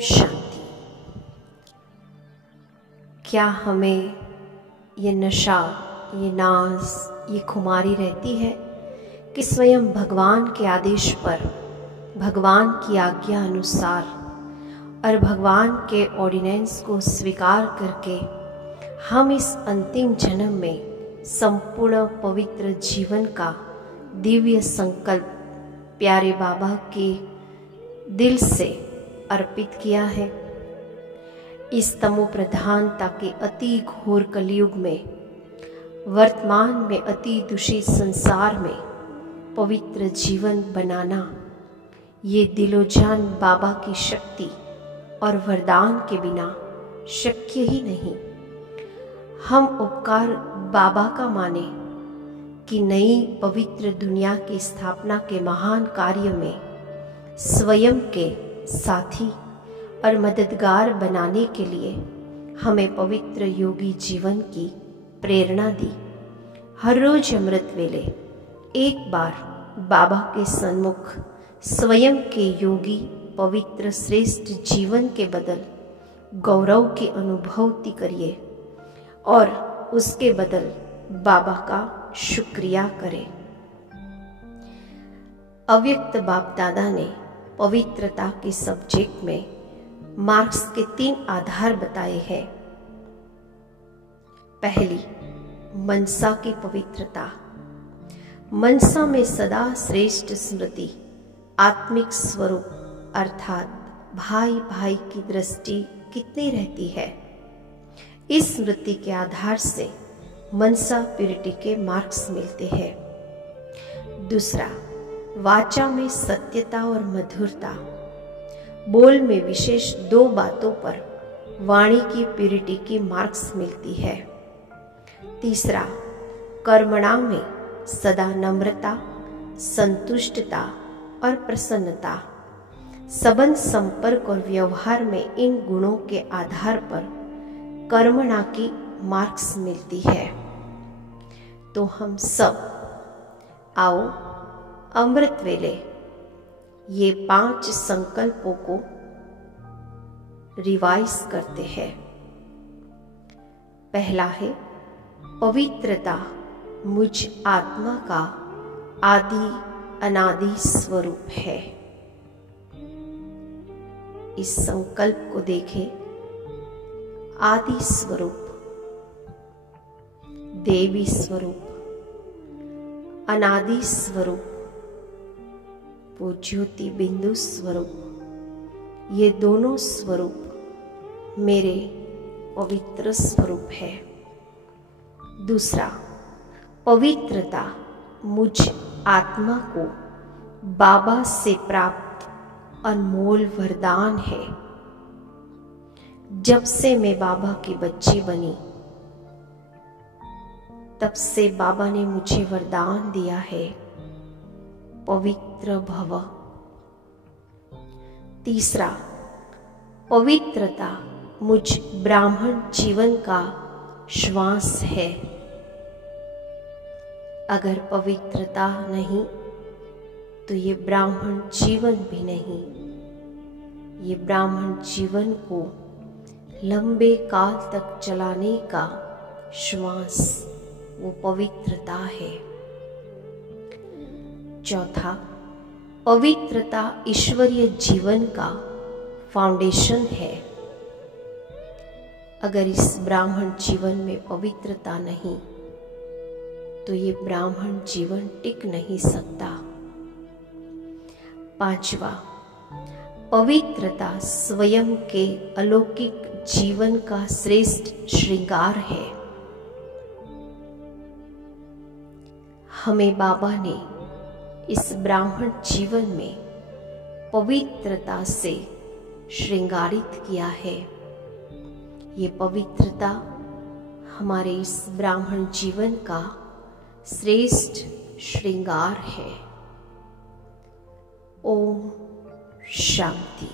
शांति। क्या हमें ये नशा, ये नाज, ये खुमारी रहती है कि स्वयं भगवान के आदेश पर, भगवान की आज्ञा अनुसार और भगवान के ऑर्डिनेंस को स्वीकार करके हम इस अंतिम जन्म में संपूर्ण पवित्र जीवन का दिव्य संकल्प प्यारे बाबा के दिल से अर्पित किया है। इस तमो प्रधानता के अति घोर कलयुग में, वर्तमान में अति दूषित संसार में पवित्र जीवन बनाना, ये दिलो जान बाबा की शक्ति और वरदान के बिना शक्य ही नहीं। हम उपकार बाबा का माने कि नई पवित्र दुनिया की स्थापना के महान कार्य में स्वयं के साथी और मददगार बनाने के लिए हमें पवित्र योगी जीवन की प्रेरणा दी। हर रोज अमृत वेले एक बार बाबा के सन्मुख स्वयं के योगी पवित्र श्रेष्ठ जीवन के बदल गौरव की अनुभूति करिए और उसके बदल बाबा का शुक्रिया करें। अव्यक्त बाप दादा ने पवित्रता के सब्जेक्ट में मार्क्स के 3 आधार बताए हैं। पहली, मनसा की पवित्रता। मनसा में सदा श्रेष्ठ स्मृति, आत्मिक स्वरूप अर्थात भाई भाई की दृष्टि कितनी रहती है। इस स्मृति के आधार से मनसा प्यूरिटी के मार्क्स मिलते हैं। दूसरा, वाचा में सत्यता और मधुरता। बोल में विशेष 2 बातों पर वाणी की प्यूरिटी की मार्क्स मिलती है। तीसरा, कर्मणा में सदा नम्रता, संतुष्टता और प्रसन्नता। संबंध, संपर्क और व्यवहार में इन गुणों के आधार पर कर्मणा की मार्क्स मिलती है। तो हम सब आओ अमृत वेले ये 5 संकल्पों को रिवाइज करते हैं। पहला है, पवित्रता मुझ आत्मा का आदि अनादि स्वरूप है। इस संकल्प को देखें। आदि स्वरूप, देवी स्वरूप, अनादि स्वरूप, वो ज्योति बिंदु स्वरूप, ये दोनों स्वरूप मेरे पवित्र स्वरूप है। दूसरा, पवित्रता मुझ आत्मा को बाबा से प्राप्त अनमोल वरदान है। जब से मैं बाबा की बच्ची बनी तब से बाबा ने मुझे वरदान दिया है, पवित्र भव। तीसरा, पवित्रता मुझ ब्राह्मण जीवन का श्वास है। अगर पवित्रता नहीं तो ये ब्राह्मण जीवन भी नहीं। ये ब्राह्मण जीवन को लंबे काल तक चलाने का श्वास वो पवित्रता है। चौथा, पवित्रता ईश्वरीय जीवन का फाउंडेशन है। अगर इस ब्राह्मण जीवन में पवित्रता नहीं तो ये ब्राह्मण जीवन टिक नहीं सकता। पांचवा, पवित्रता स्वयं के अलौकिक जीवन का श्रेष्ठ श्रृंगार है। हमें बाबा ने इस ब्राह्मण जीवन में पवित्रता से श्रृंगारित किया है। ये पवित्रता हमारे इस ब्राह्मण जीवन का श्रेष्ठ श्रृंगार है। ओम शांति।